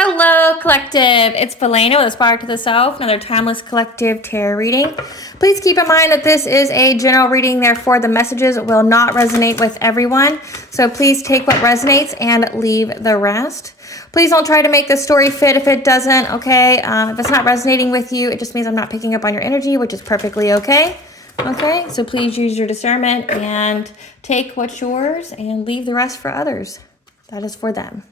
Hello, collective. It's Felena with Aspire to the Self, another timeless collective tarot reading. Please keep in mind that this is a general reading, therefore the messages will not resonate with everyone. So please take what resonates and leave the rest. Please don't try to make the story fit if it doesn't, okay? If it's not resonating with you, it just means I'm not picking up on your energy, which is perfectly okay. Okay, so please use your discernment and take what's yours and leave the rest for others. That is for them.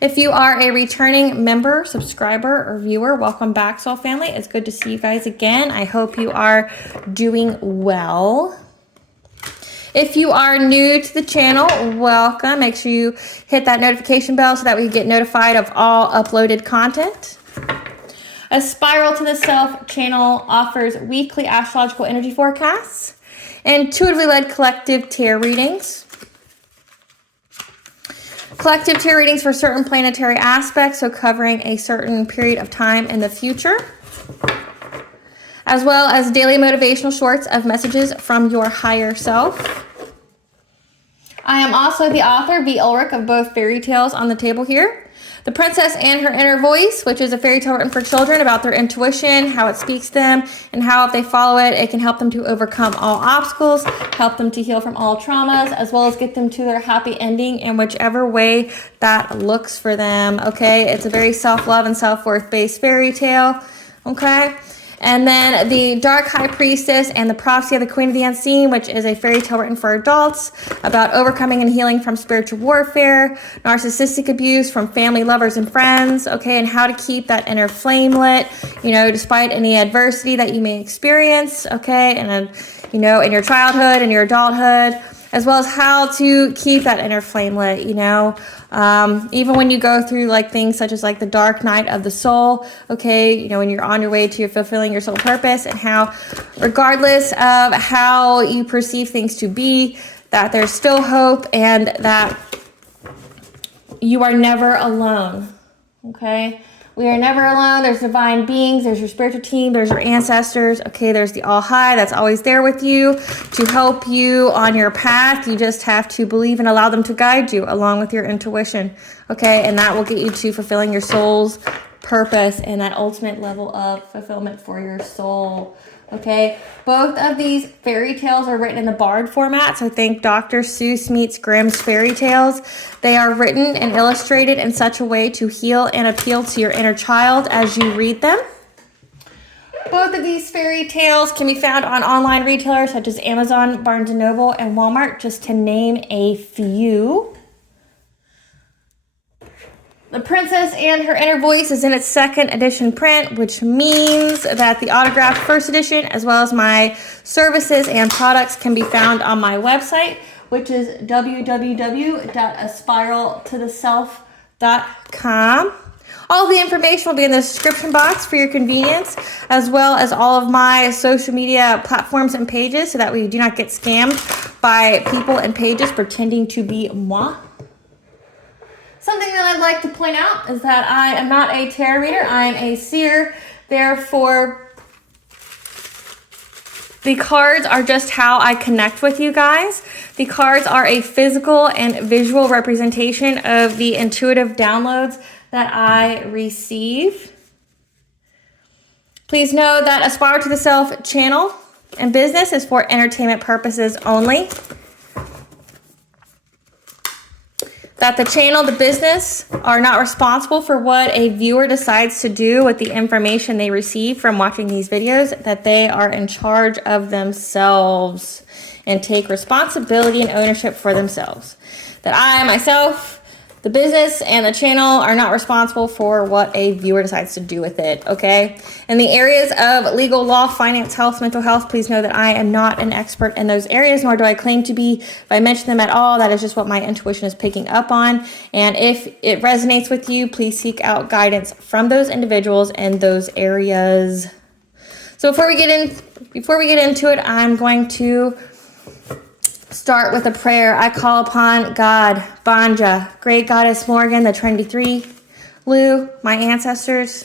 If you are a returning member, subscriber, or viewer, welcome back, Soul Family. It's good to see you guys again. I hope you are doing well. If you are new to the channel, welcome. Make sure you hit that notification bell so that we get notified of all uploaded content. A Spiral to the Self channel offers weekly astrological energy forecasts, intuitively led collective tarot readings, collective tarot readings for certain planetary aspects, so covering a certain period of time in the future, as well as daily motivational shorts of messages from your higher self. I am also the author, V. Ulrich, of both fairy tales on the table here. The Princess and Her Inner Voice, which is a fairy tale written for children about their intuition, how it speaks to them, and how if they follow it, it can help them to overcome all obstacles, help them to heal from all traumas, as well as get them to their happy ending in whichever way that looks for them, okay? It's a very self-love and self-worth based fairy tale, okay? And then the Dark High Priestess and the Prophecy of the Queen of the Unseen, which is a fairy tale written for adults about overcoming and healing from spiritual warfare, narcissistic abuse from family, lovers, and friends, okay, and how to keep that inner flame lit, you know, despite any adversity that you may experience, okay, and, you know, in your childhood and your adulthood, as well as how to keep that inner flame lit, you know, even when you go through like things such as like the dark night of the soul, okay, you know, when you're on your way to fulfilling your soul purpose, and how regardless of how you perceive things to be, that there's still hope and that you are never alone, okay? We are never alone. There's divine beings. There's your spiritual team. There's your ancestors. Okay, there's the All High that's always there with you to help you on your path. You just have to believe and allow them to guide you along with your intuition. Okay, and that will get you to fulfilling your soul's purpose and that ultimate level of fulfillment for your soul. Okay, both of these fairy tales are written in the Bard format, so think Dr. Seuss meets Grimm's fairy tales. They are written and illustrated in such a way to heal and appeal to your inner child as you read them. Both of these fairy tales can be found on online retailers such as Amazon, Barnes & Noble, and Walmart, just to name a few. The Princess and Her Inner Voice is in its second edition print, which means that the autographed first edition, as well as my services and products, can be found on my website, which is www.aspiraltotheself.com. All the information will be in the description box for your convenience, as well as all of my social media platforms and pages, so that we do not get scammed by people and pages pretending to be moi. Something that I'd like to point out is that I am not a tarot reader. I am a seer. Therefore, the cards are just how I connect with you guys. The cards are a physical and visual representation of the intuitive downloads that I receive. Please know that Aspire to the Self channel and business is for entertainment purposes only. That the channel, the business, are not responsible for what a viewer decides to do with the information they receive from watching these videos, that they are in charge of themselves and take responsibility and ownership for themselves. That I, myself, the business, and the channel are not responsible for what a viewer decides to do with it, okay? In the areas of legal, law, finance, health, mental health, please know that I am not an expert in those areas, nor do I claim to be. If I mention them at all, that is just what my intuition is picking up on. And if it resonates with you, please seek out guidance from those individuals in those areas. So before we get into it, I'm going to start with a prayer. I call upon God, Banja, Great Goddess Morgan, the Trinity Three, Lu, my ancestors,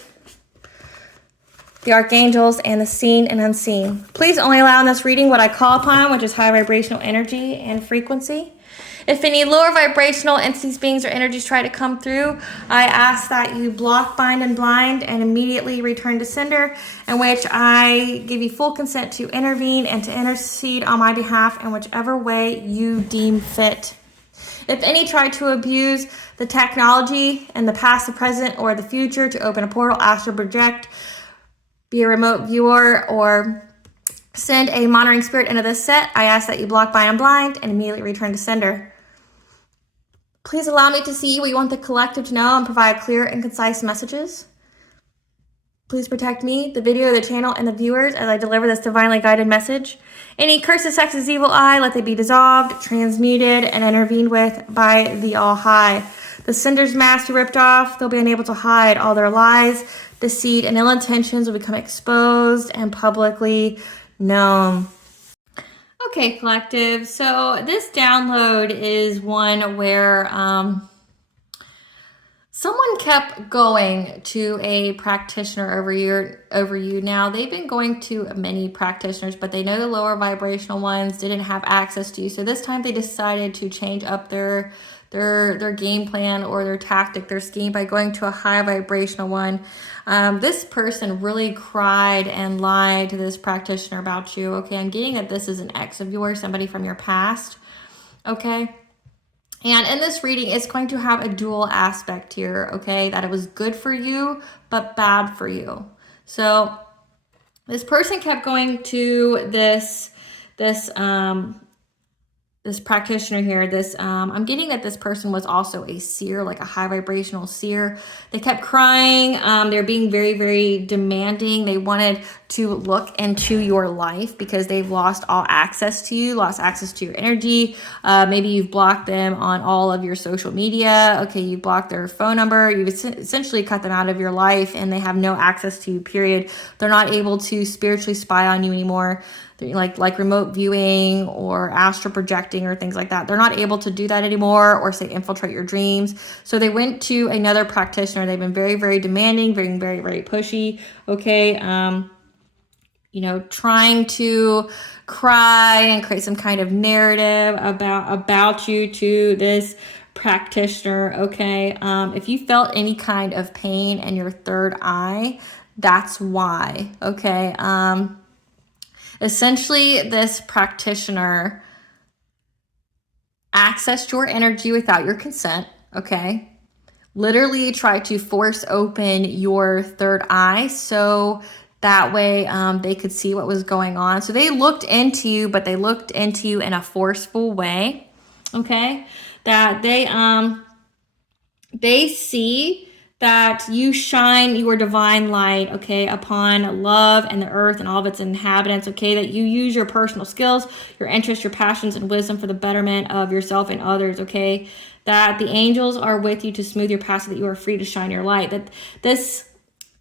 the archangels, and the seen and unseen. Please only allow in this reading what I call upon, which is high vibrational energy and frequency. If any lower vibrational entities, beings, or energies try to come through, I ask that you block, bind, and blind and immediately return to sender, in which I give you full consent to intervene and to intercede on my behalf in whichever way you deem fit. If any try to abuse the technology in the past, the present, or the future to open a portal, astral project, be a remote viewer, or send a monitoring spirit into this set, I ask that you block, bind, and blind and immediately return to sender. Please allow me to see what you want the collective to know and provide clear and concise messages. Please protect me, the video, the channel, and the viewers as I deliver this divinely guided message. Any curses, hexes, evil eye, let they be dissolved, transmuted, and intervened with by the All High. The sender's mask ripped off, they'll be unable to hide all their lies, deceit, and ill intentions will become exposed and publicly known. Okay, collective, so this download is one where someone kept going to a practitioner over you. Now, they've been going to many practitioners, but they know the lower vibrational ones didn't have access to you. So this time they decided to change up their game plan or their tactic, their scheme, by going to a high vibrational one. This person really cried and lied to this practitioner about you. Okay, I'm getting that this is an ex of yours, somebody from your past. Okay. And in this reading, it's going to have a dual aspect here, okay? That it was good for you, but bad for you. So this person kept going to this practitioner here. I'm getting that this person was also a seer, like a high vibrational seer. They kept crying. They're being very, very demanding. They wanted to look into your life because they've lost all access to you, lost access to your energy. Maybe you've blocked them on all of your social media. Okay, you blocked their phone number. You've essentially cut them out of your life and they have no access to you, period. They're not able to spiritually spy on you anymore. Like remote viewing or astral projecting or things like that. They're not able to do that anymore, or say infiltrate your dreams. So they went to another practitioner. They've been very, very demanding, being very, very pushy. Okay. Trying to cry and create some kind of narrative about you to this practitioner. Okay. If you felt any kind of pain in your third eye, that's why. Okay. Essentially, this practitioner accessed your energy without your consent, okay? Literally tried to force open your third eye so that way they could see what was going on. So they looked into you, but they looked into you in a forceful way, okay? That they see that you shine your divine light, okay, upon love and the earth and all of its inhabitants, okay, that you use your personal skills, your interests, your passions, and wisdom for the betterment of yourself and others, okay, that the angels are with you to smooth your path so that you are free to shine your light. That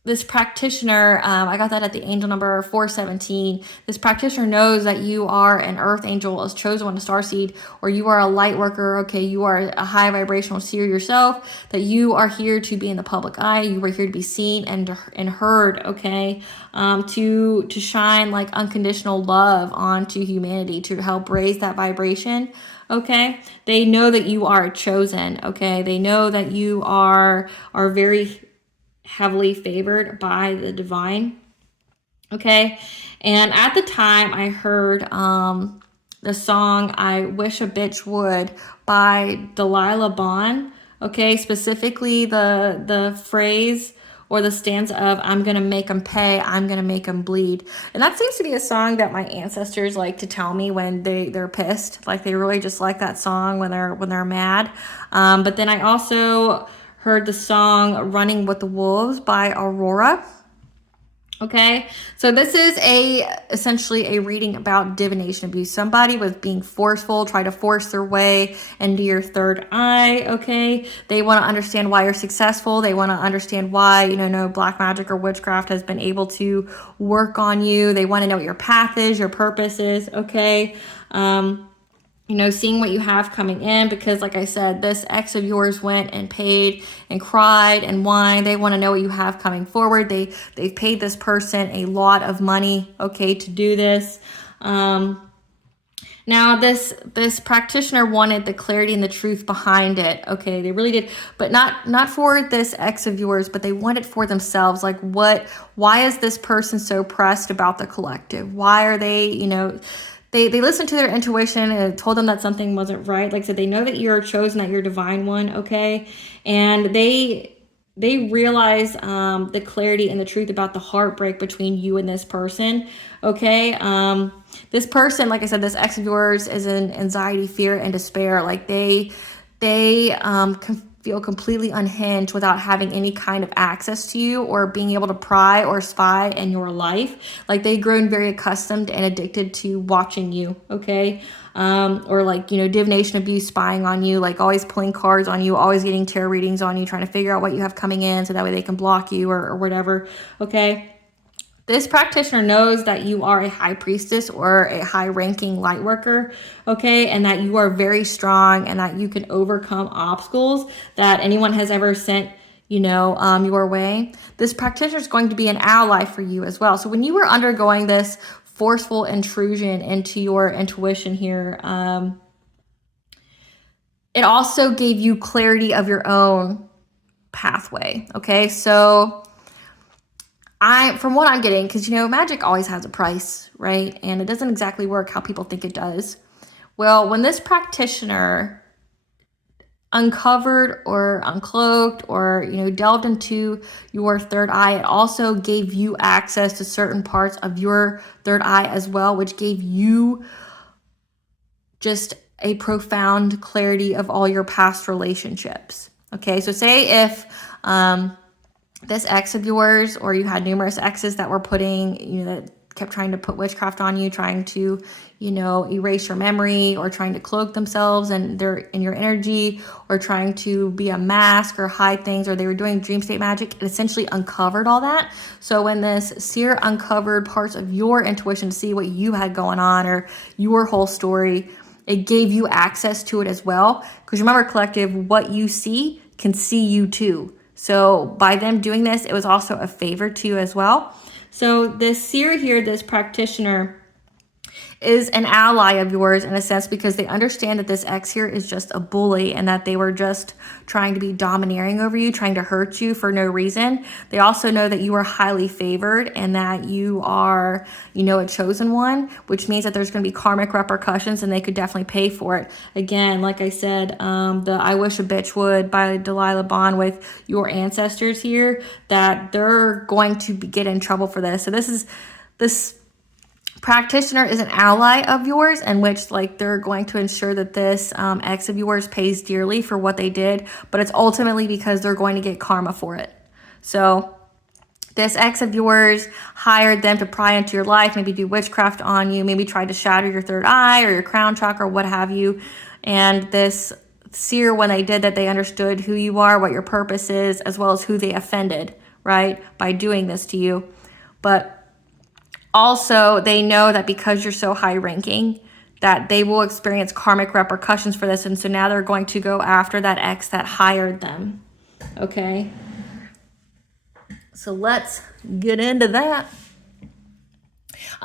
this practitioner, I got that at the angel number 417. This practitioner knows that you are an earth angel, a chosen one, a starseed, or you are a light worker. Okay, you are a high vibrational seer yourself, that you are here to be in the public eye. You are here to be seen and heard, okay, to shine like unconditional love onto humanity, to help raise that vibration. Okay, they know that you are chosen. Okay, they know that you are very heavily favored by the divine. Okay, and at the time I heard the song I Wish a Bitch Would by Delilah Bond. Okay, specifically the phrase or the stanza of I'm gonna make them pay, I'm gonna make them bleed. And that seems to be a song that my ancestors like to tell me when they're pissed. Like they really just like that song when they're mad. But then I also heard the song Running with the Wolves by Aurora. Okay, so this is essentially a reading about divination abuse. Somebody was being forceful, try to force their way into your third eye. Okay, they want to understand why you're successful. They want to understand why no black magic or witchcraft has been able to work on you. They want to know what your path is, your purpose is. Okay, seeing what you have coming in, because like I said, this ex of yours went and paid and cried and whined. They want to know what you have coming forward. They've paid this person a lot of money, okay, to do this. Now, this practitioner wanted the clarity and the truth behind it. Okay, they really did, but not for this ex of yours, but they want it for themselves. Like, why is this person so pressed about the collective? Why are they, they listened to their intuition and it told them that something wasn't right. Like I said, they know that you're chosen, that you're divine one, okay? And they realize the clarity and the truth about the heartbreak between you and this person, okay? This person, like I said, this ex of yours is in anxiety, fear, and despair. Like they can feel completely unhinged without having any kind of access to you or being able to pry or spy in your life. Like they've grown very accustomed and addicted to watching you, okay? Or like, divination, abuse, spying on you, like always pulling cards on you, always getting tarot readings on you, trying to figure out what you have coming in so that way they can block you or whatever, okay? This practitioner knows that you are a high priestess or a high-ranking light worker, okay, and that you are very strong and that you can overcome obstacles that anyone has ever sent, your way. This practitioner is going to be an ally for you as well. So when you were undergoing this forceful intrusion into your intuition here, it also gave you clarity of your own pathway, okay? So from what I'm getting, because, magic always has a price, right? And it doesn't exactly work how people think it does. Well, when this practitioner uncovered or uncloaked or, delved into your third eye, it also gave you access to certain parts of your third eye as well, which gave you just a profound clarity of all your past relationships. Okay, so say if this ex of yours, or you had numerous exes that were that kept trying to put witchcraft on you, trying to, erase your memory, or trying to cloak themselves and they're in your energy, or trying to be a mask or hide things, or they were doing dream state magic, it essentially uncovered all that. So when this seer uncovered parts of your intuition to see what you had going on or your whole story, it gave you access to it as well. Because remember, collective, what you see can see you too. So by them doing this, it was also a favor to you as well. So this seer here, this practitioner, is an ally of yours in a sense, because they understand that this ex here is just a bully and that they were just trying to be domineering over you, trying to hurt you for no reason. They also know that you are highly favored and that you are, a chosen one, which means that there's going to be karmic repercussions and they could definitely pay for it. Again, like I said, the I Wish a Bitch Would by Delilah Bond with your ancestors here, that they're going to get in trouble for this. So this practitioner is an ally of yours, in which they're going to ensure that this ex of yours pays dearly for what they did, but it's ultimately because they're going to get karma for it. So this ex of yours hired them to pry into your life, maybe do witchcraft on you, maybe try to shatter your third eye or your crown chakra or what have you. And this seer, when they did that, they understood who you are, what your purpose is, as well as who they offended, right, by doing this to you. But also, they know that because you're so high ranking, that they will experience karmic repercussions for this. And so now they're going to go after that ex that hired them. Okay. So let's get into that.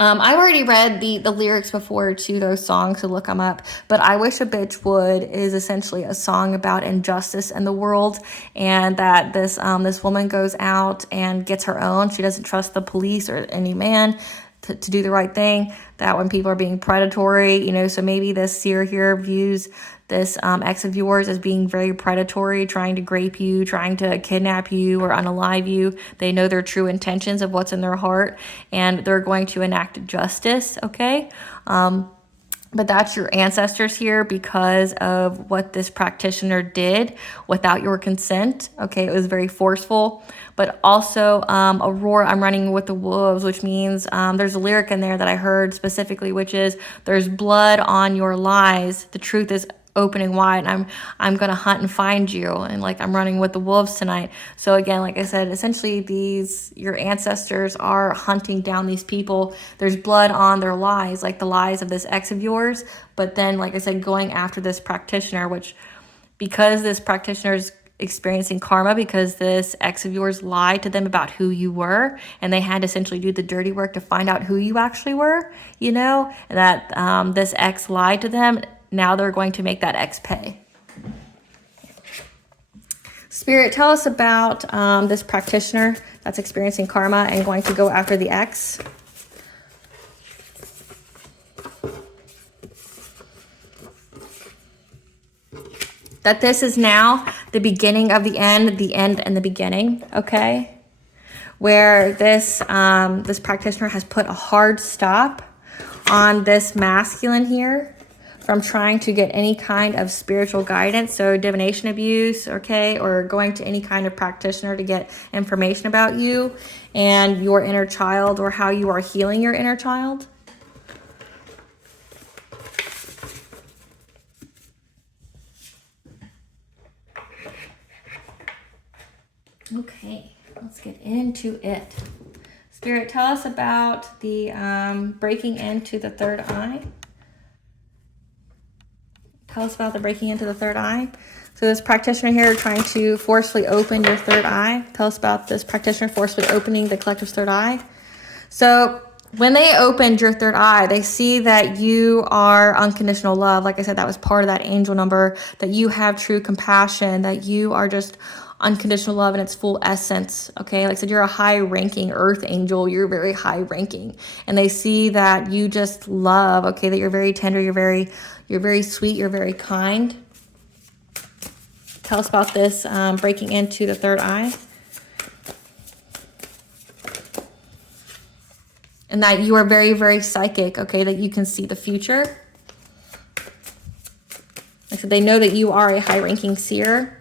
I've already read the lyrics before to those songs, so look them up. But I Wish a Bitch Would is essentially a song about injustice in the world, and that this woman goes out and gets her own. She doesn't trust the police or any man to do the right thing, that when people are being predatory, so maybe this seer here views this ex of yours as being very predatory, trying to grape you, trying to kidnap you or unalive you. They know their true intentions of what's in their heart, and they're going to enact justice, okay? But that's your ancestors here because of what this practitioner did without your consent. Okay, it was very forceful. But also a roar, I'm running with the wolves, which means there's a lyric in there that I heard specifically, which is, there's blood on your lies. The truth is opening wide, and I'm gonna hunt and find you, and I'm running with the wolves tonight. So again, like I said, essentially your ancestors are hunting down these people. There's blood on their lies, like the lies of this ex of yours, but then, like I said, going after this practitioner, which, because this practitioner is experiencing karma because this ex of yours lied to them about who you were, and they had to essentially do the dirty work to find out who you actually were, you know, and that this ex lied to them. Now they're going to make that ex pay. Spirit, tell us about this practitioner that's experiencing karma and going to go after the ex. That this is now the beginning of the end and the beginning, okay? Where this this practitioner has put a hard stop on this masculine here from trying to get any kind of spiritual guidance, so divination abuse, okay, or going to any kind of practitioner to get information about you and your inner child, or how you are healing your inner child. Okay, let's get into it. Spirit, tell us about the breaking into the third eye. Tell us about the breaking into the third eye. So this practitioner here trying to forcefully open your third eye. Tell us about this practitioner forcefully opening the collective's third eye. So when they opened your third eye, they see that you are unconditional love. Like I said, that was part of that angel number, that you have true compassion, that you are just unconditional love in its full essence. Okay, like I said, you're a high-ranking earth angel. You're very high-ranking, and they see that you just love. Okay, that you're very tender. You're very sweet. You're very kind. Tell us about this breaking into the third eye, and that you are very, very psychic. Okay, that you can see the future. Like I said, they know that you are a high-ranking seer.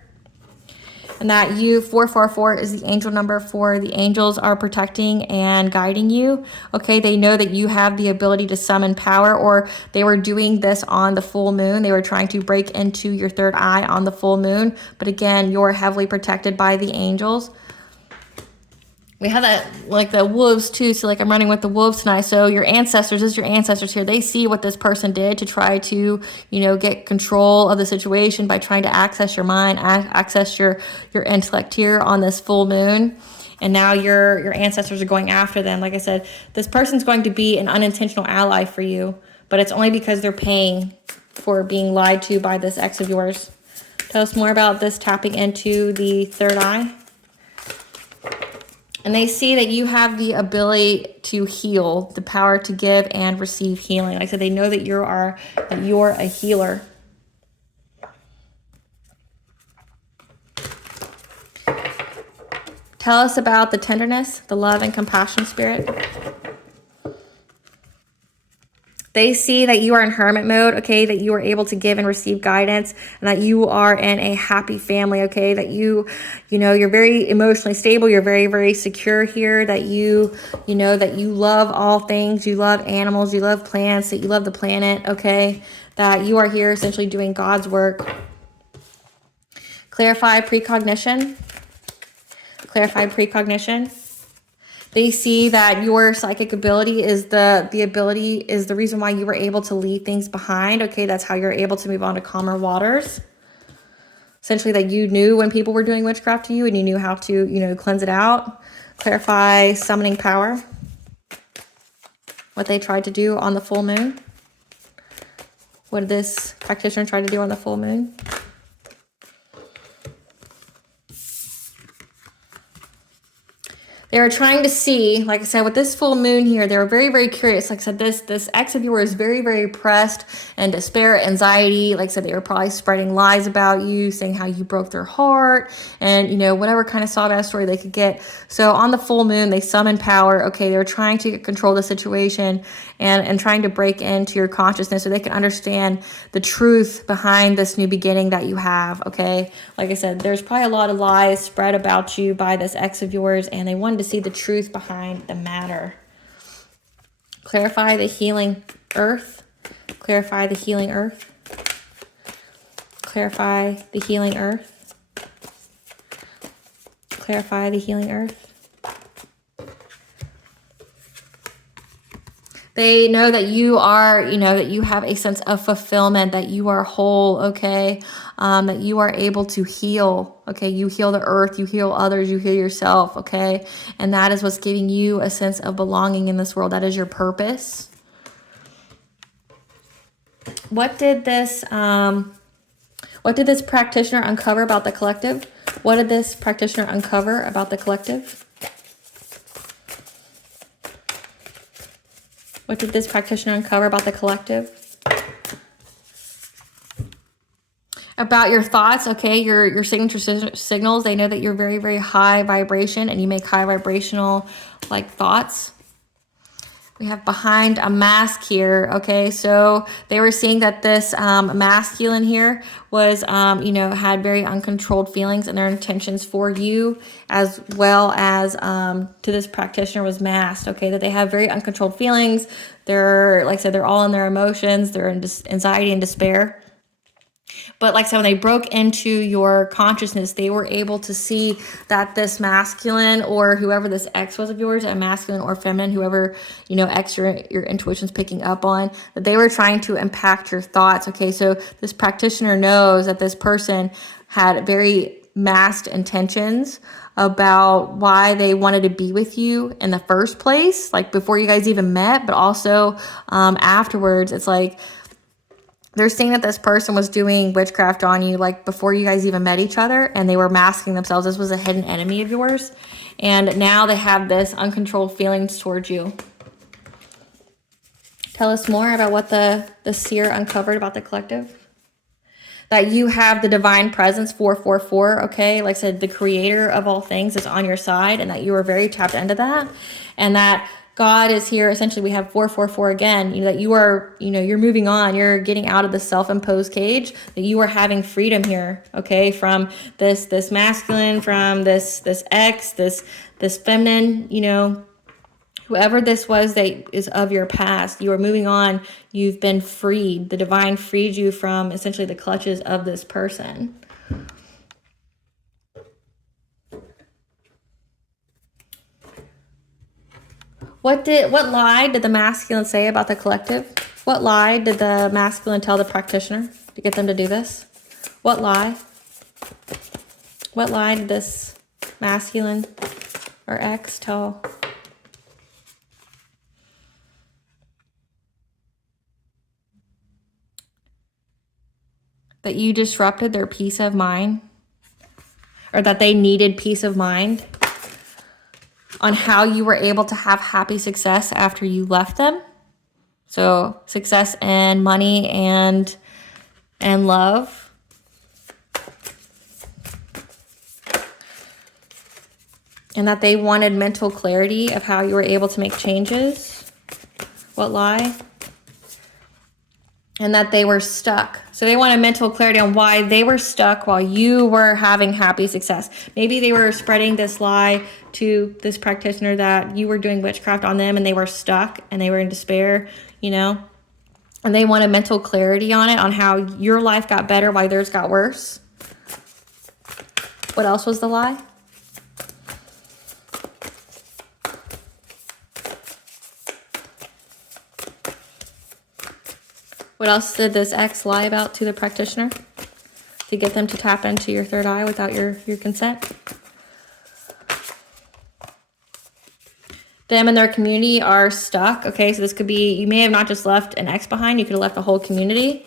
And that you, 444 is the angel number for the angels are protecting and guiding you. Okay, they know that you have the ability to summon power, or they were doing this on the full moon. They were trying to break into your third eye on the full moon. But again, you're heavily protected by the angels. We have that, like the wolves too. So like I'm running with the wolves tonight. So your ancestors, this is your ancestors here. They see what this person did to try to, you know, get control of the situation by trying to access your mind, access your intellect here on this full moon. And now your ancestors are going after them. Like I said, this person's going to be an unintentional ally for you, but it's only because they're paying for being lied to by this ex of yours. Tell us more about this tapping into the third eye. And they see that you have the ability to heal, the power to give and receive healing. Like I said, they know that you're a healer. Tell us about the tenderness, the love and compassion spirit. They see that you are in hermit mode, okay, that you are able to give and receive guidance, and that you are in a happy family, okay, that you know, you're very emotionally stable, you're very, very secure here, that you know, that you love all things, you love animals, you love plants, that you love the planet, okay, that you are here essentially doing God's work. Clarify precognition. Clarify precognition. They see that your psychic ability is the reason why you were able to leave things behind. Okay, that's how you're able to move on to calmer waters. Essentially, that you knew when people were doing witchcraft to you, and you knew how to, you know, cleanse it out. Clarify summoning power. What they tried to do on the full moon. What did this practitioner try to do on the full moon? They were trying to see, like I said, with this full moon here, they were very, very curious. Like I said, this ex of yours is very, very pressed and despair, anxiety. Like I said, they were probably spreading lies about you, saying how you broke their heart and, you know, whatever kind of sawdust story they could get. So on the full moon, they summoned power. Okay, they were trying to control the situation and trying to break into your consciousness so they can understand the truth behind this new beginning that you have, okay? Like I said, there's probably a lot of lies spread about you by this ex of yours, and they wanted to see the truth behind the matter. Clarify the healing earth. Clarify the healing earth. Clarify the healing earth. Clarify the healing earth. They know that you are, that you have a sense of fulfillment, that you are whole, okay? That you are able to heal, okay? You heal the earth, you heal others, you heal yourself, okay? And that is what's giving you a sense of belonging in this world. That is your purpose. What did this practitioner uncover about the collective? What did this practitioner uncover about the collective? What did this practitioner uncover about the collective? About your thoughts, okay, your signature signals. They know that you're very, very high vibration and you make high vibrational like thoughts. We have behind a mask here, okay? So they were seeing that this masculine here was, had very uncontrolled feelings and their intentions for you, as well as to this practitioner was masked, okay? That they have very uncontrolled feelings. They're, like I said, they're all in their emotions. They're in anxiety and despair. But like I said, when they broke into your consciousness, they were able to see that this masculine or whoever this X was of yours, a masculine or feminine, whoever, X your intuition's picking up on, that they were trying to impact your thoughts. Okay, so this practitioner knows that this person had very masked intentions about why they wanted to be with you in the first place, like before you guys even met, but also afterwards. It's like, they're seeing that this person was doing witchcraft on you like before you guys even met each other, and they were masking themselves. This was a hidden enemy of yours. And now they have this uncontrolled feelings towards you. Tell us more about what the seer uncovered about the collective. That you have the divine presence 444, okay? Like I said, the creator of all things is on your side, and that you are very tapped into that. And that God is here. Essentially, we have 444 again, that you are, you're moving on. You're getting out of the self-imposed cage, that you are having freedom here, okay? From this masculine, from this X, this feminine, whoever this was that is of your past, you are moving on. You've been freed. The divine freed you from essentially the clutches of this person. What lie did the masculine say about the collective? What lie did the masculine tell the practitioner to get them to do this? What lie? What lie did this masculine or X tell? That you disrupted their peace of mind, or that they needed peace of mind on how you were able to have happy success after you left them. So success and money and love. And that they wanted mental clarity of how you were able to make changes. What lie? And that they were stuck. So they wanted mental clarity on why they were stuck while you were having happy success. Maybe they were spreading this lie to this practitioner that you were doing witchcraft on them and they were stuck and they were in despair, and they wanted mental clarity on it, on how your life got better while theirs got worse. What else was the lie? What else did this X lie about to the practitioner to get them to tap into your third eye without your consent? Them and their community are stuck. Okay, so this could be, you may have not just left an X behind, you could have left a whole community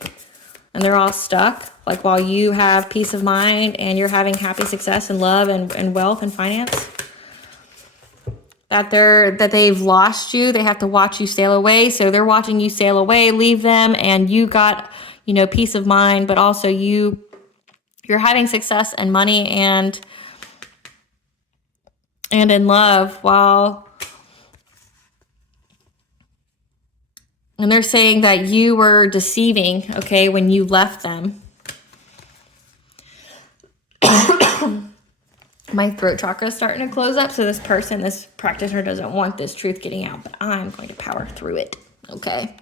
and they're all stuck. Like while you have peace of mind and you're having happy success and love and wealth and finance. That they've lost you. They have to watch you sail away. So they're watching you sail away, leave them, and you got, peace of mind, but also you're having success and money and in love and they're saying that you were deceiving, okay, when you left them. My throat chakra is starting to close up. So this practitioner doesn't want this truth getting out, but I'm going to power through it. Okay.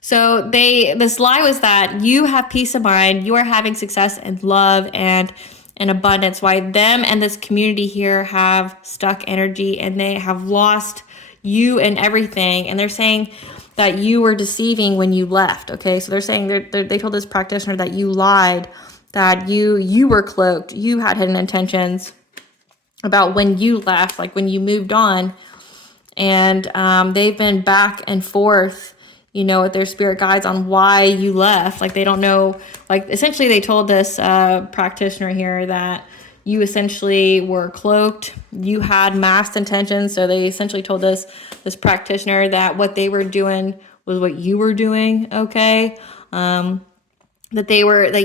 So this lie was that you have peace of mind. You are having success and love and abundance. Why them and this community here have stuck energy and they have lost, you and everything. And they're saying that you were deceiving when you left. Okay, so they're saying they told this practitioner that you lied, that you were cloaked, you had hidden intentions about when you left, like when you moved on. And they've been back and forth, you know, with their spirit guides on why you left. Like they don't know, like essentially they told this practitioner here that you essentially were cloaked, you had masked intentions. So they essentially told this practitioner that what they were doing was what you were doing, okay? That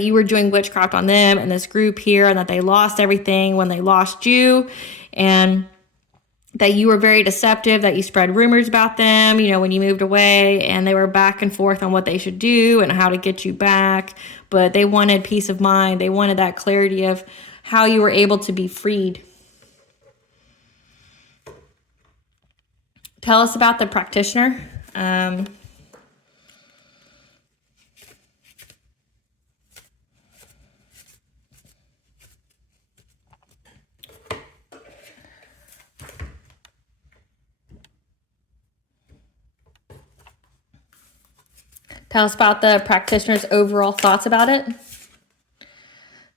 you were doing witchcraft on them and this group here, and that they lost everything when they lost you, and that you were very deceptive, that you spread rumors about them, you know, when you moved away, and they were back and forth on what they should do and how to get you back. But they wanted peace of mind. They wanted that clarity of how you were able to be freed. Tell us about the practitioner. Tell us about the practitioner's overall thoughts about it.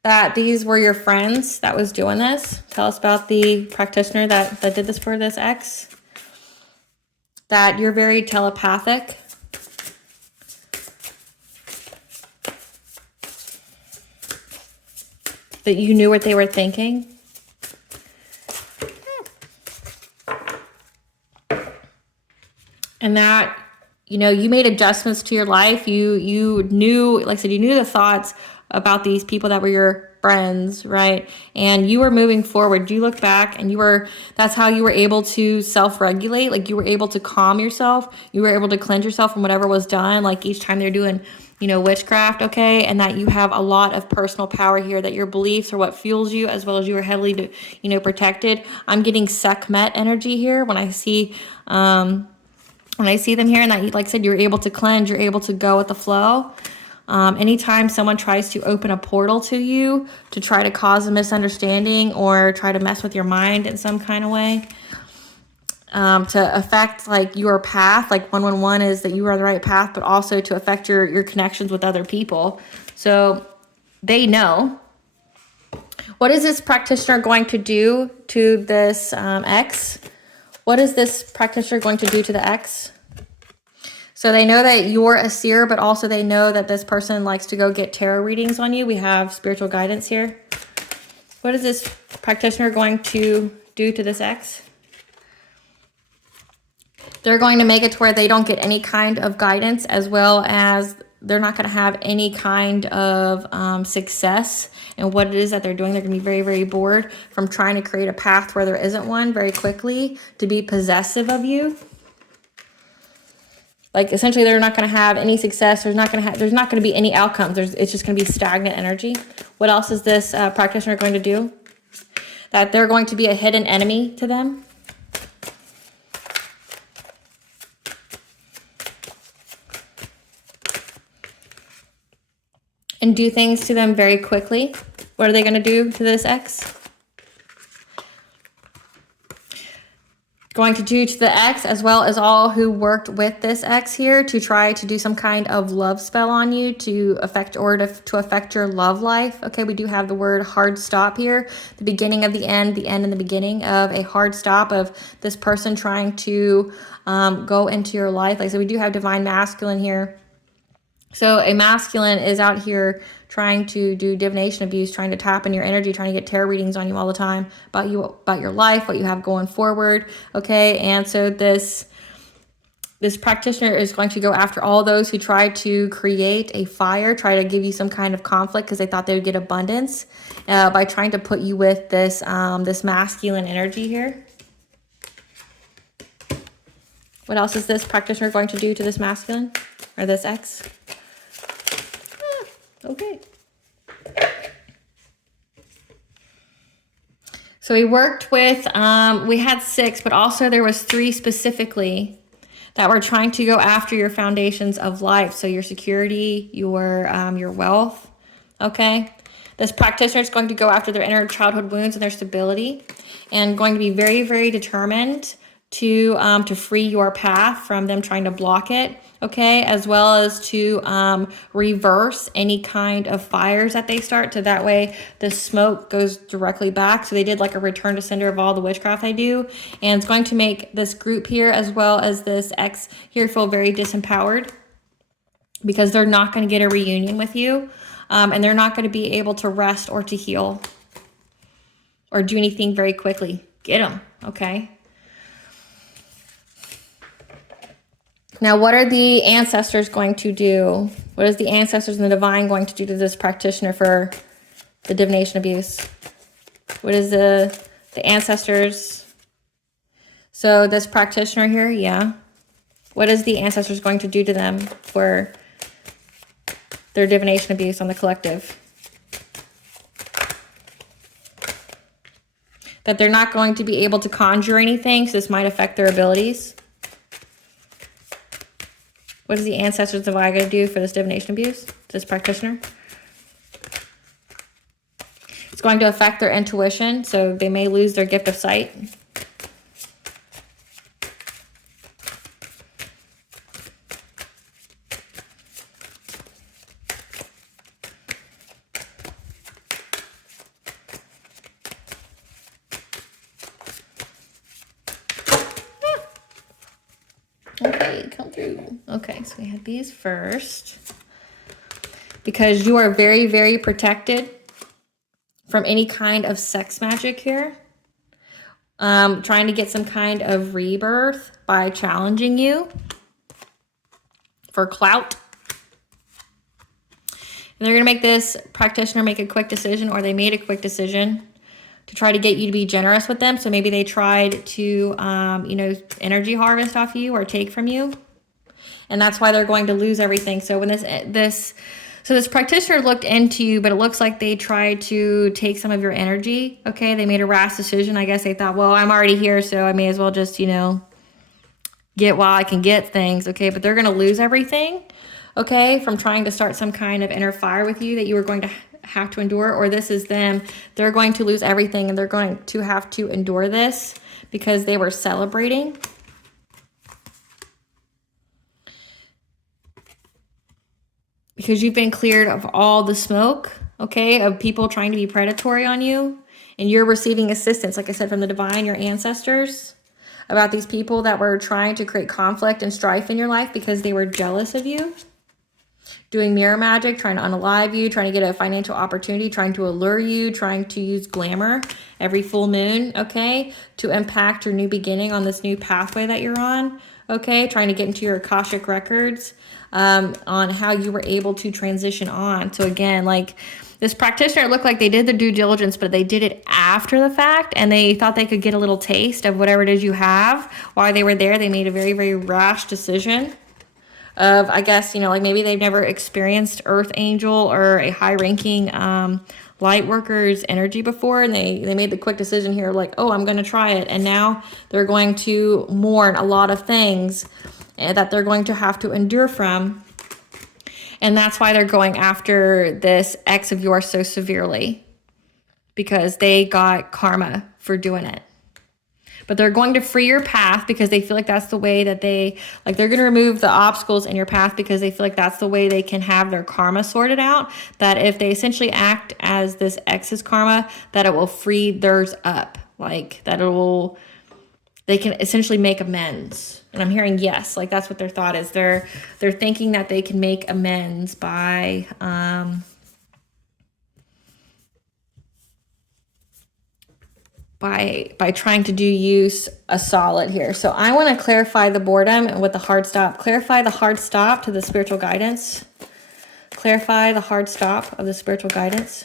That these were your friends that was doing this. Tell us about the practitioner that did this for this ex. That you're very telepathic. That you knew what they were thinking. And that, you know, you made adjustments to your life. You knew, like I said, you knew the thoughts about these people that were your friends, right? And you were moving forward. You look back and that's how you were able to self-regulate. Like you were able to calm yourself. You were able to cleanse yourself from whatever was done. Like each time they're doing, you know, witchcraft, okay? And that you have a lot of personal power here, that your beliefs are what fuels you, as well as you are heavily, you know, protected. I'm getting Sekhmet energy here when I see, them here, and that, like I said, you're able to cleanse, you're able to go with the flow. Anytime someone tries to open a portal to you to try to cause a misunderstanding or try to mess with your mind in some kind of way, to affect like your path, like 111 is that you are on the right path, but also to affect your connections with other people. So they know. What is this practitioner going to do to this ex? What is this practitioner going to do to the ex? So they know that you're a seer, but also they know that this person likes to go get tarot readings on you. We have spiritual guidance here. What is this practitioner going to do to this ex? They're going to make it to where they don't get any kind of guidance, as well as they're not going to have any kind of success in what it is that they're doing. They're going to be very, very bored from trying to create a path where there isn't one very quickly, to be possessive of you. Like essentially they're not going to have any success. There's not going to be any outcomes. It's just going to be stagnant energy. What else is this practitioner going to do? That they're going to be a hidden enemy to them. And do things to them very quickly. What are they going to do to this ex? Going to do to the ex, as well as all who worked with this ex here, to try to do some kind of love spell on you to affect your love life. Okay, we do have the word hard stop here. The beginning of the end and the beginning of a hard stop of this person trying to go into your life. Like I said, we do have divine masculine here. So a masculine is out here trying to do divination abuse, trying to tap in your energy, trying to get tarot readings on you all the time about your life, what you have going forward. Okay, and so this practitioner is going to go after all those who try to create a fire, try to give you some kind of conflict because they thought they would get abundance by trying to put you with this this masculine energy here. What else is this practitioner going to do to this masculine or this ex? Okay. So we worked with, we had 6, but also there was 3 specifically that were trying to go after your foundations of life. So your security, your wealth, okay? This practitioner is going to go after their inner childhood wounds and their stability, and going to be very, very determined to free your path from them trying to block it, okay, as well as to reverse any kind of fires that they start, so that way the smoke goes directly back. So they did like a return to sender of all the witchcraft they do, and it's going to make this group here as well as this ex here feel very disempowered, because they're not going to get a reunion with you, and they're not going to be able to rest or to heal or do anything very quickly. Get them, okay? Now, what are the ancestors going to do? What is the ancestors and the divine going to do to this practitioner for the divination abuse? What is the ancestors? So this practitioner here, yeah. What is the ancestors going to do to them for their divination abuse on the collective? That they're not going to be able to conjure anything, so this might affect their abilities. What is the ancestors divine going to do for this divination abuse, this practitioner? It's going to affect their intuition, so they may lose their gift of sight. Okay, come through. Okay, so we had these first. Because you are very, very protected from any kind of sex magic here. Trying to get some kind of rebirth by challenging you for clout. And they're going to make this practitioner make a quick decision, or they made a quick decision to try to get you to be generous with them. So maybe they tried to, you know, energy harvest off you or take from you. And that's why they're going to lose everything. So when this practitioner looked into you, but it looks like they tried to take some of your energy. Okay, they made a rash decision. I guess they thought, well, I'm already here, so I may as well just, you know, get while I can get things. Okay, but they're going to lose everything. Okay, from trying to start some kind of inner fire with you that you were going to have to endure, or this is them. They're going to lose everything, and they're going to have to endure this because they were celebrating. Because you've been cleared of all the smoke, okay, of people trying to be predatory on you, and you're receiving assistance, like I said, from the divine, your ancestors, about these people that were trying to create conflict and strife in your life because they were jealous of you. Doing mirror magic, trying to unalive you, trying to get a financial opportunity, trying to allure you, trying to use glamour every full moon, okay, to impact your new beginning on this new pathway that you're on, okay, trying to get into your Akashic records on how you were able to transition on. So again, like this practitioner, it looked like they did the due diligence, but they did it after the fact, and they thought they could get a little taste of whatever it is you have while they were there. They made a very, very rash decision. Of, I guess, you know, like maybe they've never experienced Earth Angel or a high-ranking light worker's energy before, and they made the quick decision here, like, oh, I'm going to try it, and now they're going to mourn a lot of things that they're going to have to endure from, and that's why they're going after this ex of yours so severely, because they got karma for doing it. But they're going to free your path because they feel like that's the way that they're going to remove the obstacles in your path because they feel like that's the way they can have their karma sorted out. That if they essentially act as this ex's karma, that it will free theirs up. Like that they can essentially make amends. And I'm hearing yes, like that's what their thought is. They're thinking that they can make amends by, by trying to do use a solid here. So I want to clarify the boredom with the hard stop. Clarify the hard stop to the spiritual guidance. Clarify the hard stop of the spiritual guidance.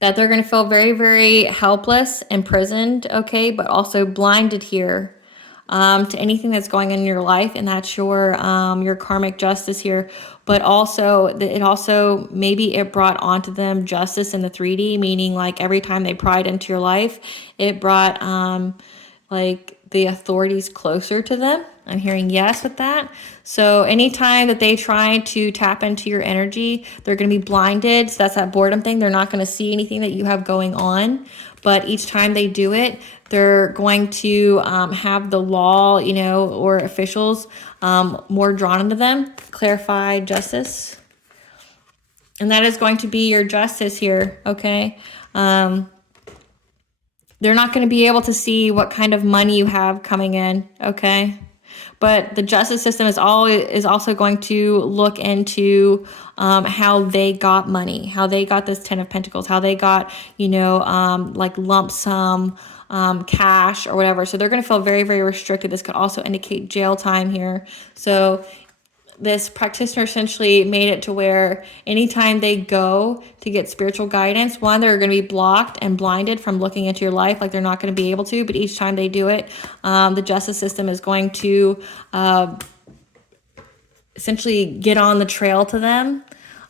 That they're going to feel very, very helpless, imprisoned, okay, but also blinded here to anything that's going on in your life, and that's your karmic justice here. But also, maybe it brought onto them justice in the 3D, meaning like every time they pried into your life, it brought like the authorities closer to them, I'm hearing yes with that. So anytime that they try to tap into your energy, they're going to be blinded. So that's that boredom thing. They're not going to see anything that you have going on. But each time they do it, they're going to have the law, you know, or officials more drawn into them. Clarify justice. And that is going to be your justice here, okay? They're not going to be able to see what kind of money you have coming in, okay? But the justice system is also going to look into how they got money, how they got this 10 of Pentacles, how they got, you know, like lump sum cash or whatever. So they're going to feel very, very restricted. This could also indicate jail time here. So this practitioner essentially made it to where anytime they go to get spiritual guidance, one, they're going to be blocked and blinded from looking into your life, like they're not going to be able to. But each time they do it, the justice system is going to essentially get on the trail to them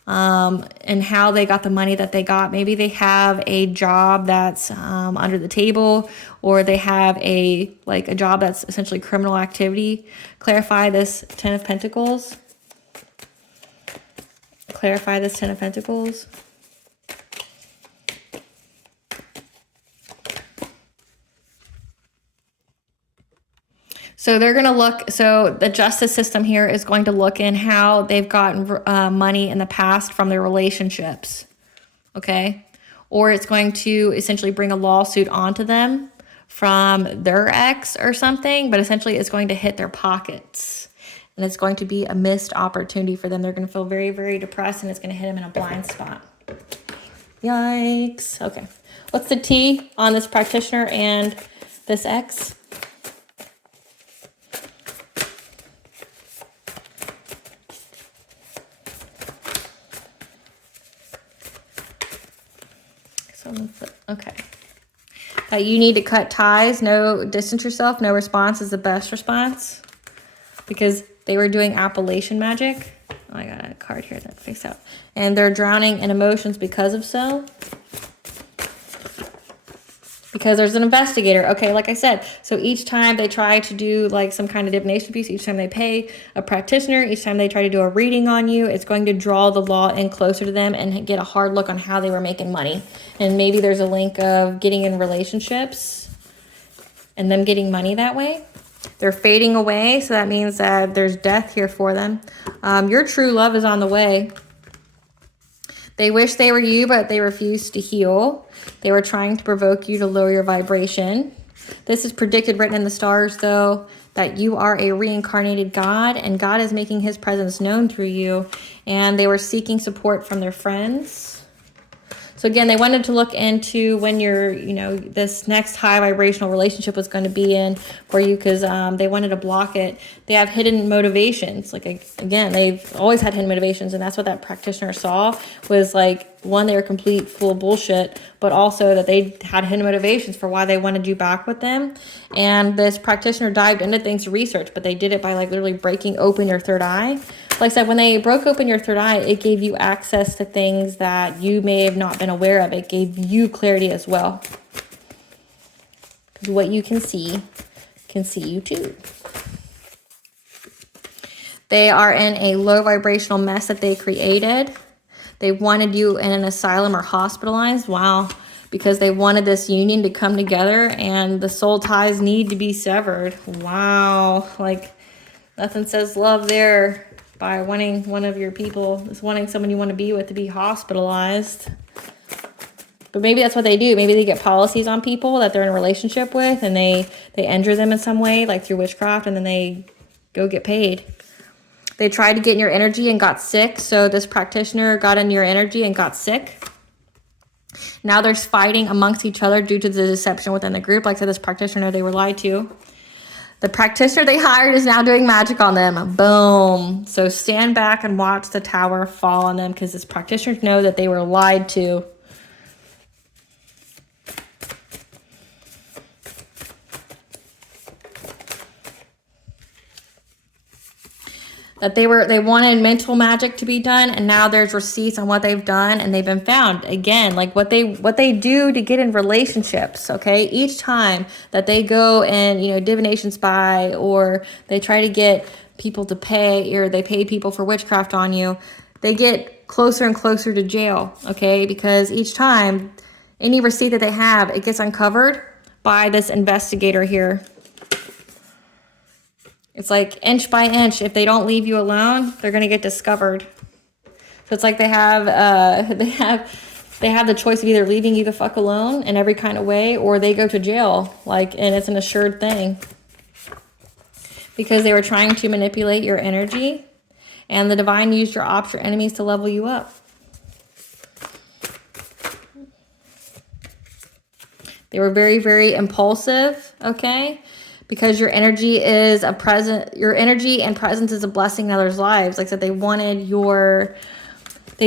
and how they got the money that they got. Maybe they have a job that's under the table, or they have a job that's essentially criminal activity. Clarify this 10 of Pentacles. Clarify this 10 of Pentacles. So they're going to look, so the justice system here is going to look in how they've gotten money in the past from their relationships, okay? Or it's going to essentially bring a lawsuit onto them from their ex or something, but essentially it's going to hit their pockets. And it's going to be a missed opportunity for them. They're going to feel very, very depressed, and it's going to hit them in a blind spot. Yikes. Okay. What's the T on this practitioner and this ex? Okay. That you need to cut ties, no distance yourself, no response is the best response, because they were doing appellation magic. Oh, I got a card here that fixed out. And they're drowning in emotions because of so. Because there's an investigator. Okay, like I said, so each time they try to do like some kind of divination piece, each time they pay a practitioner, each time they try to do a reading on you, it's going to draw the law in closer to them and get a hard look on how they were making money. And maybe there's a link of getting in relationships and them getting money that way. They're fading away, so that means that there's death here for them. Your true love is on the way. They wish they were you, but they refuse to heal. They were trying to provoke you to lower your vibration. This is predicted, written in the stars, though, that you are a reincarnated God, and God is making his presence known through you. And they were seeking support from their friends. So again, they wanted to look into when you're, you know, this next high vibrational relationship was going to be in for you, because they wanted to block it. They have hidden motivations. Like, again, they've always had hidden motivations, and that's what that practitioner saw was like, one, they were complete full of bullshit, but also that they had hidden motivations for why they wanted you back with them. And this practitioner dived into things to research, but they did it by like literally breaking open your third eye. Like I said, when they broke open your third eye, it gave you access to things that you may have not been aware of. It gave you clarity as well. Because what you can see you too. They are in a low vibrational mess that they created. They wanted you in an asylum or hospitalized. Wow. Because they wanted this union to come together, and the soul ties need to be severed. Wow. Like, nothing says love there by wanting one of your people, is wanting someone you want to be with to be hospitalized. But maybe that's what they do. Maybe they get policies on people that they're in a relationship with, and they injure them in some way, like through witchcraft, and then they go get paid. They tried to get in your energy and got sick. So this practitioner got in your energy and got sick. Now they're fighting amongst each other due to the deception within the group. Like I said, this practitioner, they were lied to. The practitioner they hired is now doing magic on them. Boom. So stand back and watch the tower fall on them, because this practitioners know that they were lied to. that they wanted mental magic to be done, and now there's receipts on what they've done, and they've been found. Again, like what they do to get in relationships, okay? Each time that they go and, you know, divination spy, or they try to get people to pay, or they pay people for witchcraft on you, they get closer and closer to jail, okay? Because each time, any receipt that they have, it gets uncovered by this investigator here. It's like inch by inch. If they don't leave you alone, they're going to get discovered. So it's like they have the choice of either leaving you the fuck alone in every kind of way, or they go to jail. Like, and it's an assured thing. Because they were trying to manipulate your energy, and the divine used your ops, your enemies, to level you up. They were very, very impulsive, okay? Because your energy is a present, your energy and presence is a blessing in others' lives. Like I said, they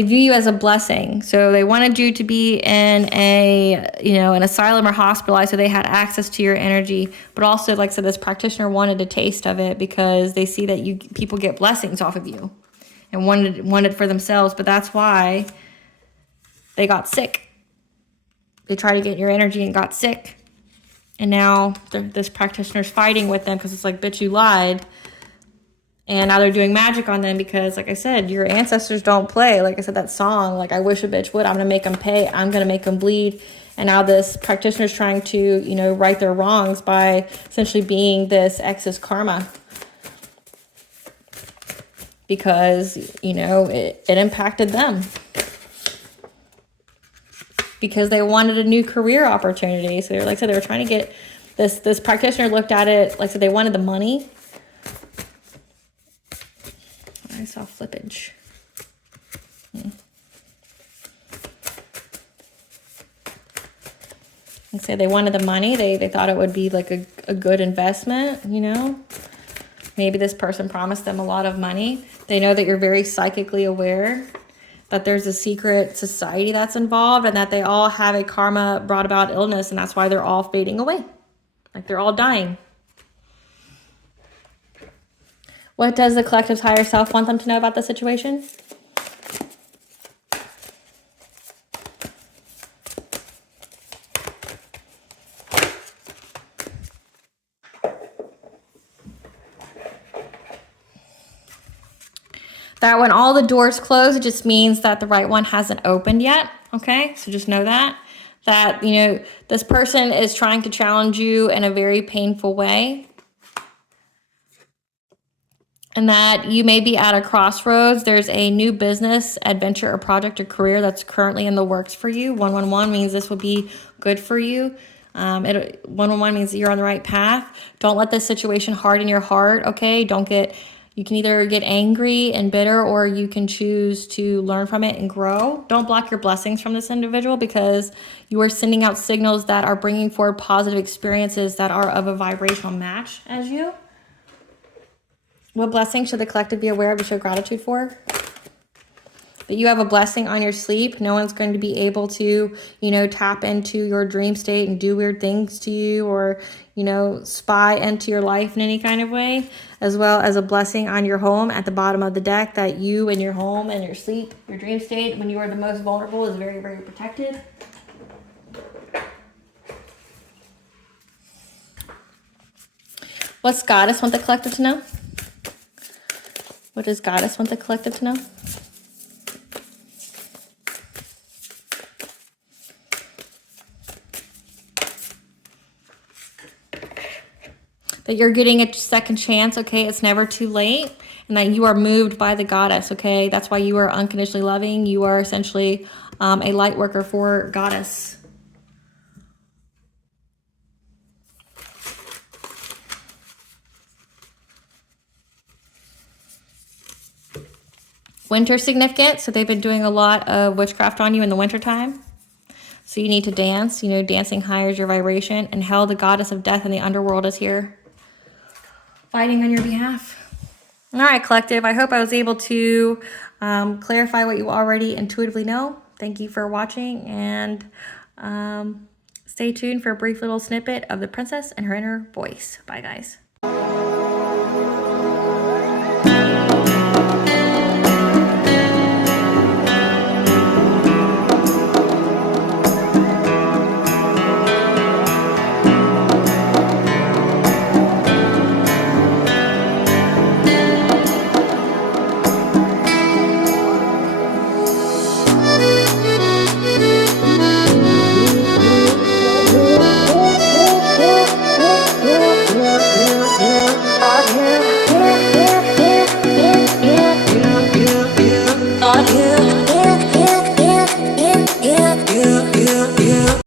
view you as a blessing. So they wanted you to be in an asylum or hospitalized, so they had access to your energy. But also, like I said, this practitioner wanted a taste of it, because they see that people get blessings off of you and wanted for themselves. But that's why they got sick. They tried to get your energy and got sick. And now this practitioner's fighting with them, because it's like, bitch, you lied. And now they're doing magic on them, because, like I said, your ancestors don't play. Like I said, that song, like, I wish a bitch would. I'm going to make them pay. I'm going to make them bleed. And now this practitioner's trying to, you know, right their wrongs by essentially being this ex's karma. Because, you know, it impacted them. Because they wanted a new career opportunity. So, like I said, they were trying to get this practitioner looked at it, like I said, they wanted the money. I saw flippage. Like I said, they wanted the money. They thought it would be like a good investment, you know. Maybe this person promised them a lot of money. They know that you're very psychically aware, that there's a secret society that's involved, and that they all have a karma brought about illness, and that's why they're all fading away. Like, they're all dying. What does the collective's higher self want them to know about the situation? That when all the doors close, it just means that the right one hasn't opened yet, okay? So just know that, you know, this person is trying to challenge you in a very painful way. And that you may be at a crossroads. There's a new business, adventure, or project or career that's currently in the works for you. 111 means this will be good for you. 111 means that you're on the right path. Don't let this situation harden your heart, okay? You can either get angry and bitter, or you can choose to learn from it and grow. Don't block your blessings from this individual, because you are sending out signals that are bringing forward positive experiences that are of a vibrational match as you. What blessing should the collective be aware of to show gratitude for? That you have a blessing on your sleep. No one's going to be able to, you know, tap into your dream state and do weird things to you, or, you know, spy into your life in any kind of way. As well as a blessing on your home at the bottom of the deck, that you and your home and your sleep, your dream state, when you are the most vulnerable, is very, very protected. What's Goddess want the collective to know? What does Goddess want the collective to know? That you're getting a second chance, okay? It's never too late. And that you are moved by the Goddess, okay? That's why you are unconditionally loving. You are essentially a light worker for Goddess. Winter significant, so they've been doing a lot of witchcraft on you in the wintertime. So you need to dance. You know, dancing higher your vibration. And hell, the goddess of death in the underworld is here, fighting on your behalf. All right, collective. I hope I was able to clarify what you already intuitively know. Thank you for watching, and stay tuned for a brief little snippet of the princess and her inner voice. Bye, guys.